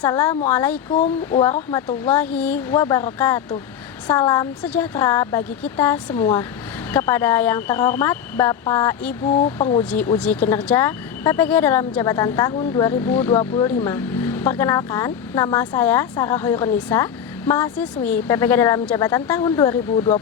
Assalamualaikum warahmatullahi wabarakatuh. Salam sejahtera bagi kita semua. Kepada yang terhormat Bapak Ibu penguji uji kinerja PPG dalam jabatan tahun 2025. Perkenalkan, nama saya Sarah Hoirunisa, mahasiswi PPG dalam jabatan tahun 2025,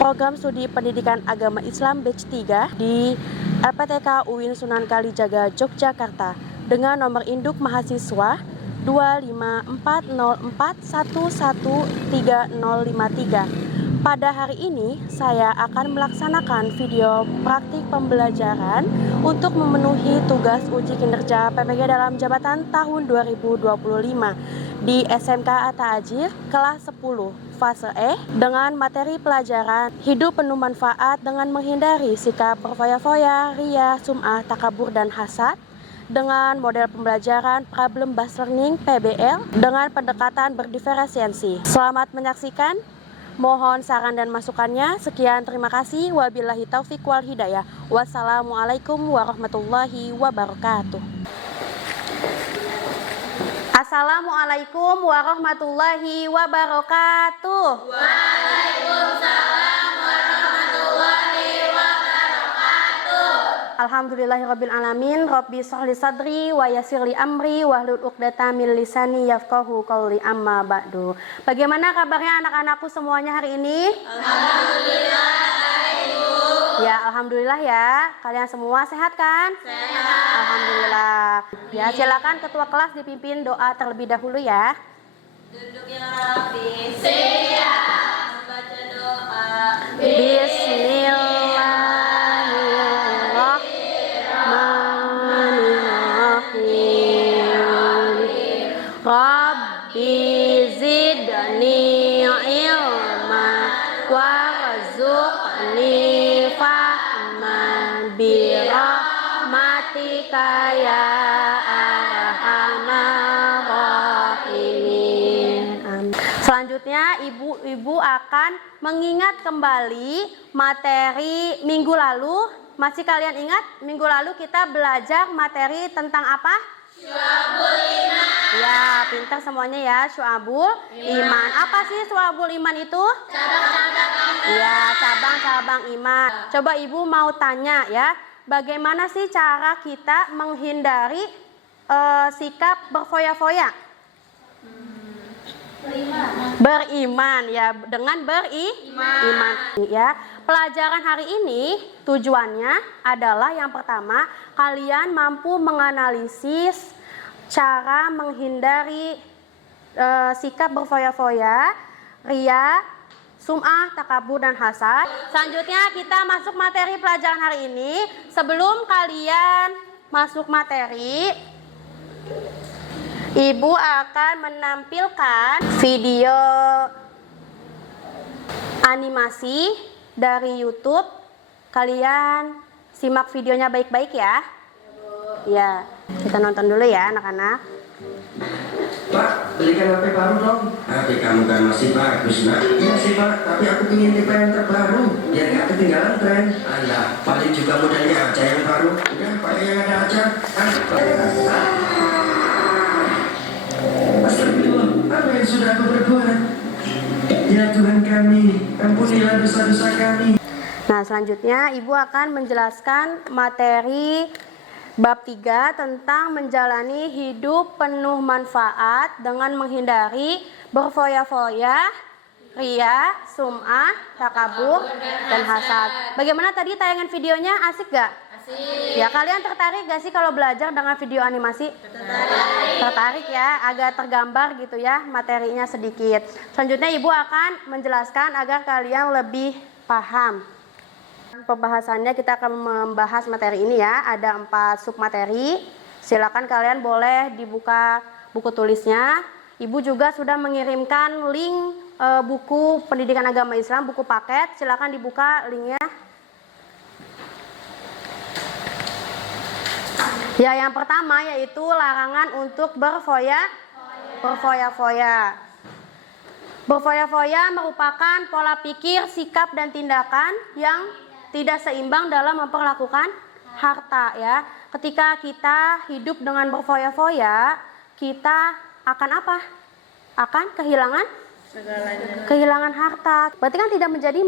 program studi pendidikan agama Islam batch 3 di LPTK UIN Sunan Kalijaga, Yogyakarta, dengan nomor induk mahasiswa 25404113053. Pada hari ini saya akan melaksanakan video praktik pembelajaran untuk memenuhi tugas uji kinerja PPG dalam jabatan tahun 2025 di SMK Atta Ajih kelas 10 fase E dengan materi pelajaran hidup penuh manfaat dengan menghindari sikap berfoya-foya, ria, sum'ah, takabur, dan hasad, dengan model pembelajaran problem based learning PBL dengan pendekatan berdiferensiasi. Selamat menyaksikan. Mohon saran dan masukannya. Sekian, terima kasih. Wabillahi taufik wal hidayah. Wassalamualaikum warahmatullahi wabarakatuh. Assalamualaikum warahmatullahi wabarakatuh. Waalaikumsalam warahmatullahi wabarakatuh. Alhamdulillahirabbil alamin. Rabbi shrahli sadri wa yassirli amri wahlul 'uqdatam min lisani yafqahu qawli, amma ba'du. Bagaimana kabarnya anak-anakku semuanya hari ini? Alhamdulillah, Ibu. Ya, alhamdulillah ya. Kalian semua sehat kan? Sehat. Alhamdulillah. Ya, silakan ketua kelas dipimpin doa terlebih dahulu ya. Duduk ya, Rafi. Siap. Baca doa. Bismillahirrahmanirrahim. Rabbi zidni ilma warzuqni fahman birahmatika ya arhamar rahimin. Amin. Selanjutnya ibu akan mengingat kembali materi minggu lalu. Masih kalian ingat minggu lalu kita belajar materi tentang apa? Syu'abul iman. Ya, pintar semuanya ya. Syu'abul iman. Apa sih syu'abul iman itu? Cabang-cabang iman. Ya, cabang-cabang iman. Coba ibu mau tanya ya, bagaimana sih cara kita menghindari sikap berfoya-foya? Beriman ya, dengan beriman ya. Pelajaran hari ini tujuannya adalah yang pertama, kalian mampu menganalisis cara menghindari sikap berfoya-foya, ria, sum'ah, takabur, dan hasad. Selanjutnya kita masuk materi pelajaran hari ini. Sebelum kalian masuk materi, ibu akan menampilkan video animasi dari YouTube. Kalian simak videonya baik-baik ya. Ya, kita nonton dulu ya anak-anak. Pak, belikan HP baru dong. HP kamu kan masih bagus, nak. Iya sih, Pak, tapi aku ingin tipe yang terbaru biar gak ketinggalan tren. Alah, paling juga modelnya aja yang baru. Udah, pakai yang ada aja. Astagfirullah, apa yang sudah aku perbuat? Ya Tuhan kami, ampunilah dosa-dosa kami. Nah, selanjutnya ibu akan menjelaskan materi bab 3 tentang menjalani hidup penuh manfaat dengan menghindari berfoya-foya, ria, sum'ah, takabur, dan hasad. Bagaimana tadi tayangan videonya, asik gak? Asik. Ya, kalian tertarik gak sih kalau belajar dengan video animasi? Tertarik ya, agak tergambar gitu ya materinya sedikit. Selanjutnya ibu akan menjelaskan agar kalian lebih paham. Pembahasannya kita akan membahas materi ini ya, ada 4 submateri. Silakan kalian boleh dibuka buku tulisnya. Ibu juga sudah mengirimkan link buku pendidikan agama Islam, buku paket. Silakan dibuka linknya. Ya, yang pertama yaitu larangan untuk berfoya-foya. Berfoya-foya merupakan pola pikir, sikap, dan tindakan yang tidak seimbang dalam memperlakukan harta ya. Ketika kita hidup dengan berfoya-foya, kita akan apa? Akan kehilangan harta. Berarti kan tidak menjadi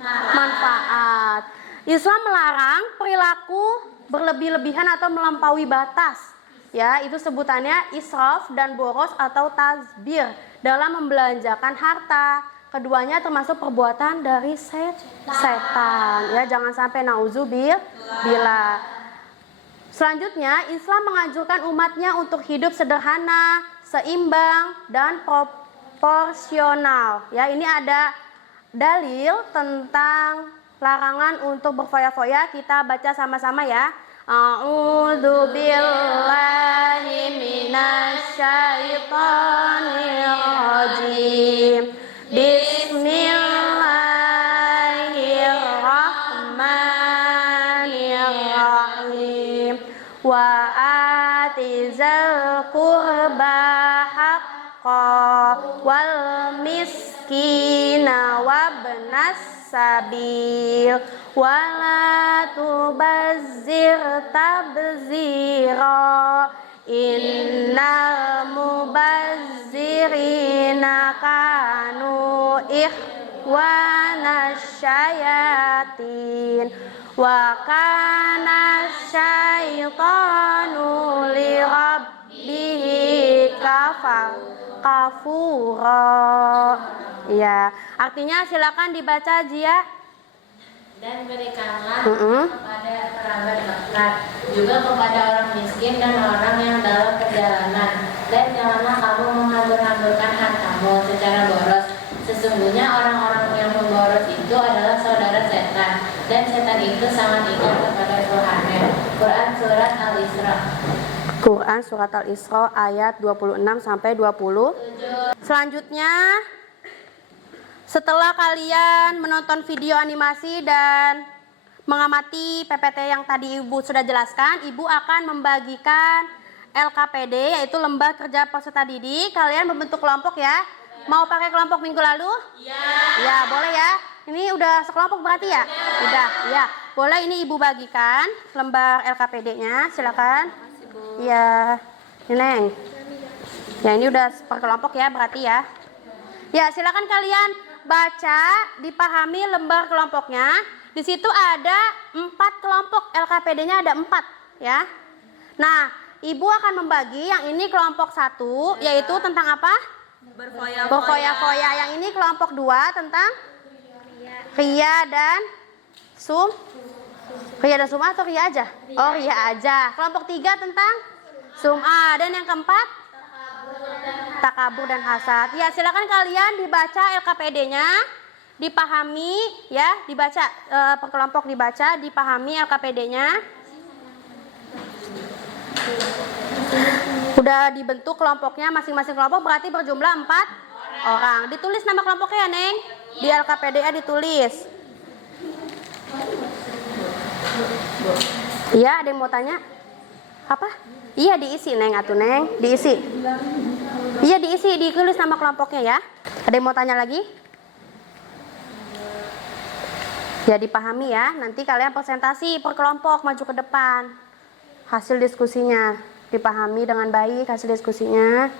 manfaat. Islam melarang perilaku berlebih-lebihan atau melampaui batas. Ya, itu sebutannya israf dan boros atau tazbir dalam membelanjakan harta. Keduanya termasuk perbuatan dari setan. Ya, jangan sampai nauzubillah. Selanjutnya, Islam menganjurkan umatnya untuk hidup sederhana, seimbang, dan proporsional. Ya, ini ada dalil tentang larangan untuk berfoya-foya. Kita baca sama-sama ya. A'udzu billahi minasyaitonir rajim. Bismillahirrahmanirrahim. Wa atizal qurba haqqa wal miskina wabnas sabil wala tubazzir tabzira innal mubazzirina kanu ikhwana syayatin wa kana syaitanu li rabbihi kafura. Ya, artinya silakan dibaca Jia. Dan berikanlah kepada kerabat dekat, juga kepada orang miskin dan orang yang dalam perjalanan. Dan janganlah kamu menghambur-hamburkan hartamu secara boros. Sesungguhnya orang-orang yang memboros itu adalah saudara setan, dan setan itu sangat ingat kepada Tuhannya. Quran Surat Al-Isra. Quran Surat Al-Isra ayat 26 sampai 20. Selanjutnya, setelah kalian menonton video animasi dan mengamati PPT yang tadi Ibu sudah jelaskan, Ibu akan membagikan LKPD, yaitu Lembar Kerja Peserta Didik. Kalian membentuk kelompok ya. Mau pakai kelompok minggu lalu? Iya. Ya, boleh ya. Ini udah sekelompok berarti ya? Udah, ya. Boleh, ini Ibu bagikan lembar LKPD-nya, silakan. Iya. Ini Neng. Ya, ini udah per kelompok ya berarti ya. Ya, silakan kalian baca, dipahami lembar kelompoknya. Di situ ada 4 kelompok, LKPD-nya ada 4 ya. Nah, Ibu akan membagi yang ini kelompok 1, yaitu tentang apa? Berfoya-foya. Yang ini kelompok 2 tentang ria dan sum. Ria dan sum'ah atau ria aja? Oh, ria aja. Kelompok 3 tentang sum'ah. Dan yang keempat takabur dan hasad. Ya, silakan kalian dibaca LKPD-nya, dipahami ya, dibaca per kelompok, dibaca, dipahami LKPD-nya. Udah dibentuk kelompoknya, masing-masing kelompok berarti berjumlah 4 orang. Ditulis nama kelompoknya ya, Neng. Di LKPD-nya ditulis. Iya, ada yang mau tanya? Apa? Iya, diisi Neng, atuh Neng, diisi. Iya, diisi, ditulis nama kelompoknya ya. Ada yang mau tanya lagi? Ya, dipahami ya. Nanti kalian presentasi per kelompok, maju ke depan. Hasil diskusinya dipahami dengan baik, hasil diskusinya.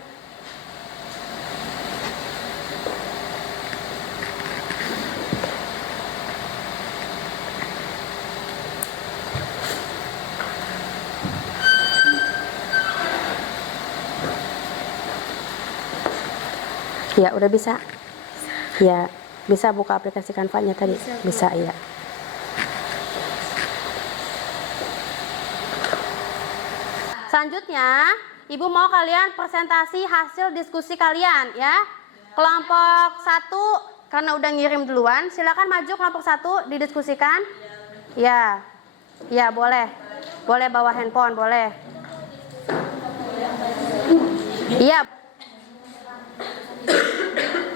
Ya, udah bisa. Ya, bisa buka aplikasi Canva-nya tadi. Bisa ya. Selanjutnya, Ibu mau kalian presentasi hasil diskusi kalian ya. Kelompok 1 karena udah ngirim duluan, silakan maju kelompok 1 didiskusikan. Ya. Ya, boleh. Boleh bawa handphone, boleh. Iya.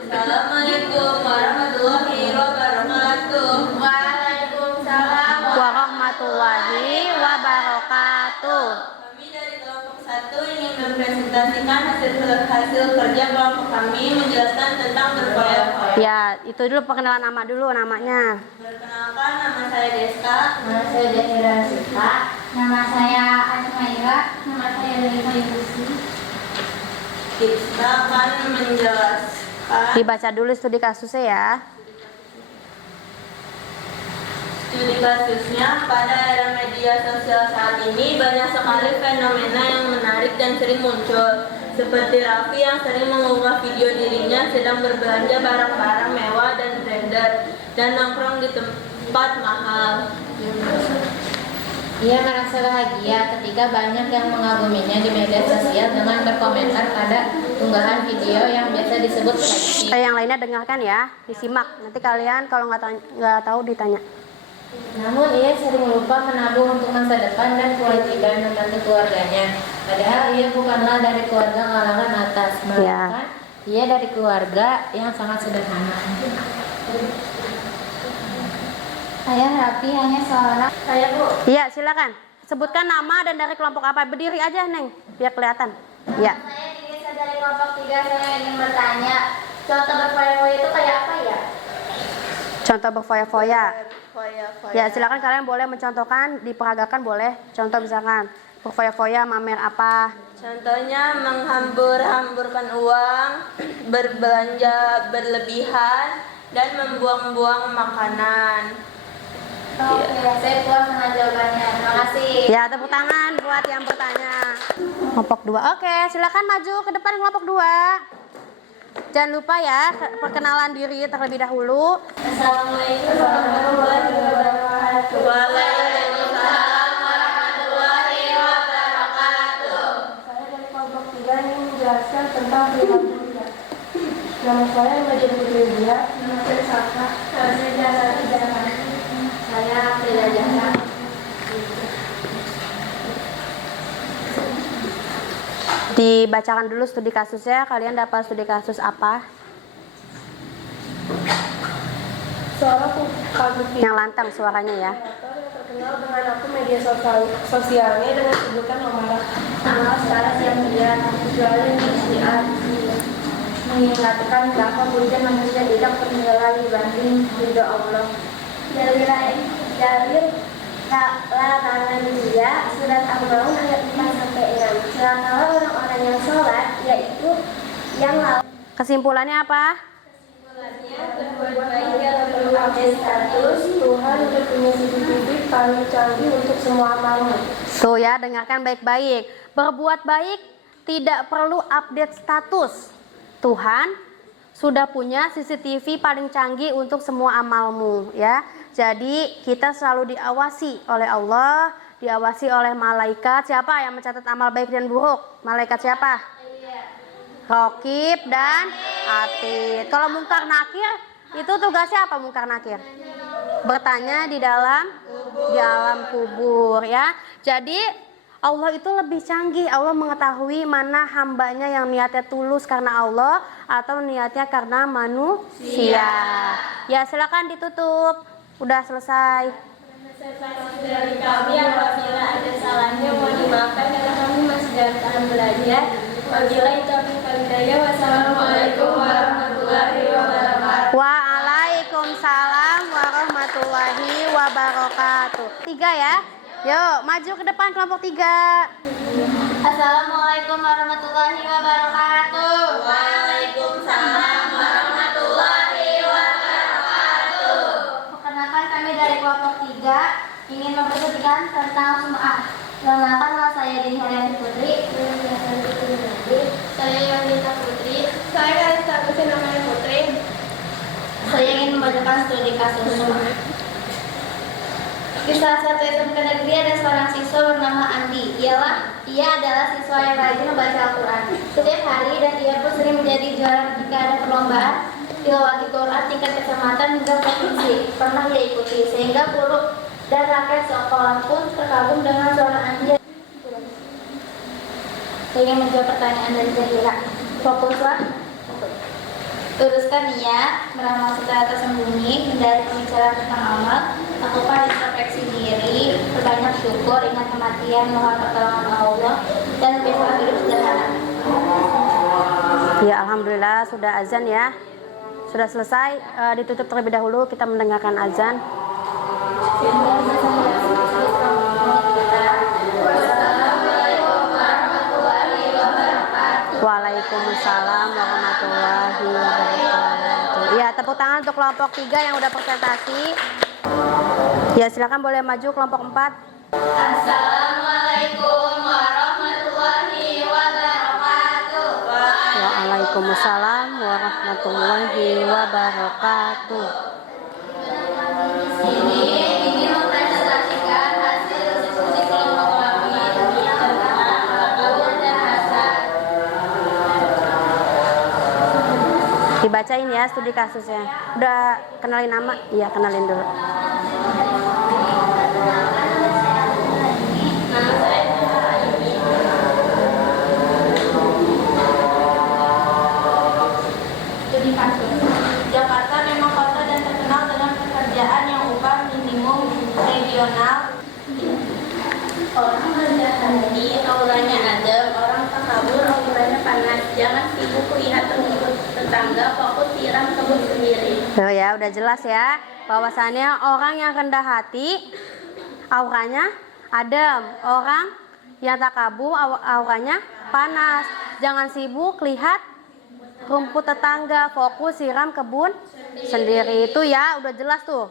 Assalamualaikum warahmatullahi wabarakatuh. Waalaikumsalam Warahmatullahi wabarakatuh. Kami dari kelompok 1 ingin mempresentasikan hasil kerja kelompok kami, menjelaskan tentang berfoya-foya. Ya, itu dulu perkenalan nama dulu, namanya. Perkenalkan, nama saya Deska. Nama saya Dahira Sita. Nama saya Asmaira. Nama saya Lisa Yusi. Kita akan menjelaskan Dibaca dulu studi kasusnya ya. studi kasusnya. Pada era media sosial saat ini banyak sekali fenomena yang menarik dan sering muncul. Seperti Raffi yang sering mengunggah video dirinya sedang berbelanja barang-barang mewah dan branded dan nongkrong di tempat mahal. Ia merasa bahagia ketika banyak yang mengaguminya di media sosial dengan berkomentar pada unggahan video yang biasa disebut flexing. Yang lainnya dengarkan ya, disimak. Nanti kalian kalau nggak tahu ditanya. Namun ia sering lupa menabung untuk masa depan dan kewajiban membantu keluarganya. Padahal ia bukanlah dari keluarga kalangan atas, melainkan ia dari keluarga yang sangat sederhana. Saya Raffi hanya seorang. Saya Bu. Iya, silakan. Sebutkan nama dan dari kelompok apa. Berdiri aja, Neng, biar kelihatan. Ya. Saya Dinisa dari kelompok 3. Saya ingin bertanya, contoh berfoya-foya itu kayak apa ya? Contoh berfoya-foya. Foya-foya. Ya, silakan kalian boleh mencontohkan, diperagakan boleh. Contoh misalkan berfoya-foya mamer apa? Contohnya menghambur-hamburkan uang, berbelanja berlebihan, dan membuang-buang makanan. Oke, saya puas dengan jawabannya. Terima kasih. Ya, tepuk tangan buat yang bertanya. Kelompok 2. Oke, silakan maju ke depan kelompok 2. Jangan lupa ya, perkenalan diri terlebih dahulu. Assalamualaikum warahmatullahi wabarakatuh. Waalaikumsalam warahmatullahi wabarakatuh. Saya dari kelompok 3 ingin menjelaskan tentang perilaku dia. Nama saya Nadia Putri Dia. Nama saya Saka. Nama saya Jasa. Saya Frida Jasa. Dibacakan dulu studi kasusnya. Kalian dapat studi kasus apa? Seorang publik Yang lantang suaranya ya. kreator yang terkenal dengan akun media sosialnya dengan sebutan Mamara. Nama saya Siapia. Tujuannya Istiar. Mengingatkan bahwa hujan manusia tidak ternilai dibanding ridho Allah. Jalil larangan dia surat Al-Maun ayat 4-6. Celakalah orang-orang yang sholat, yaitu yang Kesimpulannya apa? Berbuat baik yang perlu update status. Tuhan udah punya CCTV paling canggih untuk semua amalmu. Tuh ya, dengarkan baik-baik. Berbuat baik tidak perlu update status. Tuhan sudah punya CCTV paling canggih untuk semua amalmu ya. Jadi kita selalu diawasi oleh Allah, diawasi oleh malaikat. Siapa yang mencatat amal baik dan buruk? Malaikat siapa? Rokib dan Atid. Kalau mungkar nakir itu tugasnya apa mungkar nakir? Bertanya di dalam kubur ya. Jadi Allah itu lebih canggih. Allah mengetahui mana hambanya yang niatnya tulus karena Allah atau niatnya karena manusia. Ya silakan ditutup. Udah selesai. Dari kami apabila ada salahnya mohon dimaafkan karena kami masih dalam tahap belajar. Wabillahi taufiq wal hidayah. Wassalamualaikum warahmatullahi wabarakatuh. Waalaikumsalam warahmatullahi wabarakatuh. 3 ya. Yuk, maju ke depan kelompok 3. Assalamualaikum warahmatullahi wabarakatuh. Waalaikumsalam warahmatullahi wabarakatuh. Perkenalkan kami dari kelompok 3 ingin mempresentasikan tentang semua. Perkenalkan nama saya Dini Haryati Putri. Saya Yolita Putri. Saya Kalista Putri namanya Putri. Saya ingin membacakan studi kasus. Di salah satu SMP negeri ada seorang siswa bernama Andi. Ia adalah siswa yang rajin membaca Al-Quran setiap hari dan ia pun sering menjadi juara ketika ada perlombaan tilawah Quran tingkat kecamatan hingga provinsi. Pernah ia ikuti sehingga guru dan rakyat sekolah pun terkagum dengan suara Andi. Saya ingin menjawab pertanyaan dari Zahira. Fokuslah. Luruskan niat, meramal secara tersembunyi, hindari pembicaraan tentang amal, lakukan introspeksi diri, perbanyak syukur, ingat kematian, mohon pertolongan Allah, dan biasalah hidup sederhana. Ya alhamdulillah sudah azan ya. Sudah selesai. Ditutup terlebih dahulu, kita mendengarkan azan. Wassalamualaikum warahmatullahi wabarakatuh. Waalaikumsalam warahmatullahi wabarakatuh. Ya, tepuk tangan untuk kelompok 3 yang udah presentasi. Ya, silakan boleh maju kelompok 4. Assalamualaikum warahmatullahi wabarakatuh. Waalaikumsalam warahmatullahi wabarakatuh. Di sini ingin mempresentasikan hasil diskusi kelompok kami tentang takabur dan hasad. Dibacain ya studi kasusnya. Udah kenalin nama? Iya, kenalin dulu. Nama saya Aini. Studi kasus. Jakarta memang kota dan terkenal dengan pekerjaan yang upah minimum regional. Orang rendah hati, auranya adem, orang takabur, auranya panas. Jangan sibuk lihat rumput tetangga, fokus siram kebun sendiri. Oh ya, udah jelas ya. Bahwasannya orang yang rendah hati auranya adem, orang yang takabur auranya panas. Jangan sibuk lihat rumput tetangga, fokus siram kebun sendiri. Itu ya udah jelas tuh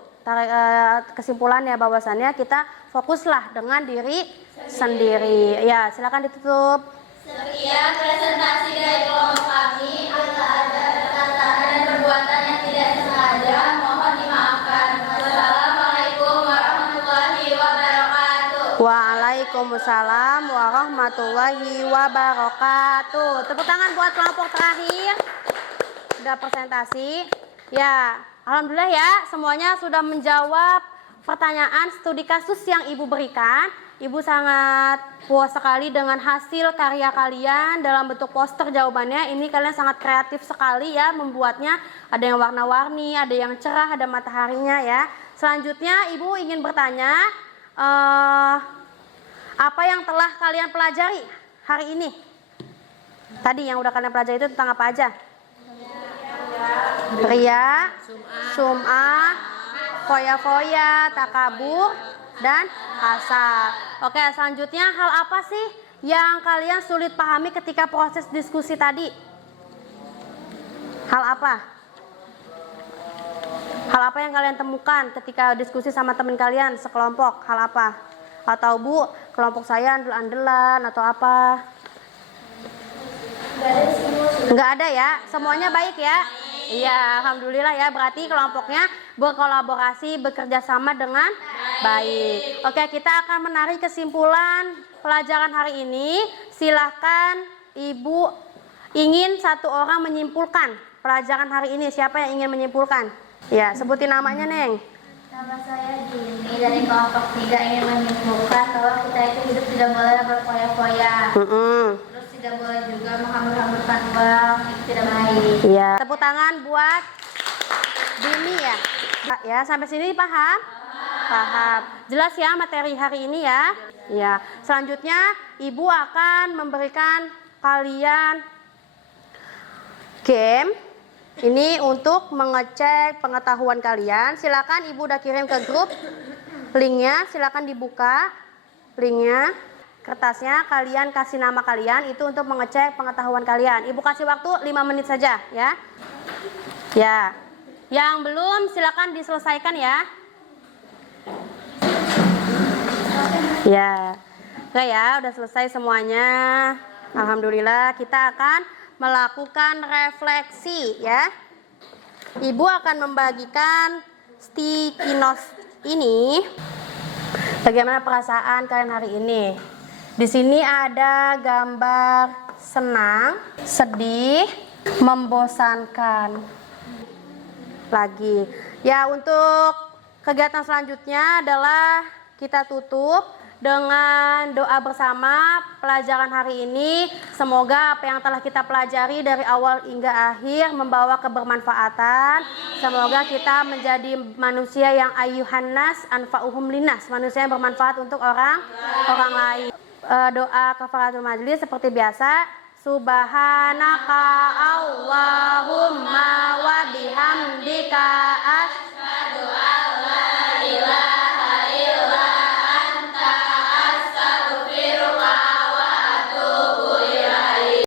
kesimpulannya, bahwasannya kita fokuslah dengan diri sendiri. Ya, silakan ditutup. Sekian presentasi dari kelompok kami. Apabila ada perkataan dan perbuatan yang tidak sengaja, mohon dimaafkan. Wassalamualaikum warahmatullahi wabarakatuh. Waalaikumsalam warahmatullahi wabarakatuh. Tepuk tangan buat kelompok terakhir. Udah presentasi. Ya, alhamdulillah ya, semuanya sudah menjawab pertanyaan studi kasus yang Ibu berikan. Ibu sangat puas sekali dengan hasil karya kalian dalam bentuk poster jawabannya. Ini kalian sangat kreatif sekali ya membuatnya. Ada yang warna-warni, ada yang cerah, ada mataharinya ya. Selanjutnya Ibu ingin bertanya, apa yang telah kalian pelajari hari ini? Tadi yang udah kalian pelajari itu tentang apa aja? Ria, sum'ah, foya-foya, takabur, dan hasad. Oke, selanjutnya hal apa sih yang kalian sulit pahami ketika proses diskusi tadi? Hal apa? Hal apa yang kalian temukan ketika diskusi sama teman kalian sekelompok? Hal apa? Atau Bu, kelompok saya andel-andelan atau apa? Enggak ada ya? Semuanya baik ya? Iya, alhamdulillah ya. Berarti kelompoknya berkolaborasi, bekerja sama dengan baik. Oke, kita akan menarik kesimpulan pelajaran hari ini. Silahkan Ibu ingin satu orang menyimpulkan pelajaran hari ini. Siapa yang ingin menyimpulkan? Ya, sebutin namanya, Neng. Nama saya Jimmy dari kelompok 3 ingin menyimpulkan bahwa kita itu hidup tidak boleh berfoya-foya. Terus tidak boleh juga menghambur-hamburkan uang, itu tidak baik. Iya. Tepuk tangan buat Jimmy ya. Ya, sampai sini paham? Paham. Jelas ya materi hari ini ya. Ya. Selanjutnya Ibu akan memberikan kalian game. Ini untuk mengecek pengetahuan kalian. Silakan Ibu udah kirim ke grup linknya. Silakan dibuka linknya. Kertasnya kalian kasih nama kalian. Itu untuk mengecek pengetahuan kalian. Ibu kasih waktu 5 menit saja ya. Ya. Yang belum silakan diselesaikan ya. Ya. Oke ya, udah selesai semuanya. Alhamdulillah, kita akan melakukan refleksi ya. Ibu akan membagikan sticky notes ini. Bagaimana perasaan kalian hari ini? Di sini ada gambar senang, sedih, membosankan. Lagi. Ya, untuk kegiatan selanjutnya adalah kita tutup dengan doa bersama pelajaran hari ini. Semoga apa yang telah kita pelajari dari awal hingga akhir membawa kebermanfaatan. Semoga kita menjadi manusia yang ayyuhannas anfa'uhum linnas, manusia yang bermanfaat untuk orang lain. Doa kafaratul majlis seperti biasa. Subhanaka Allahumma wa bihamdika asyhadu an la ilaha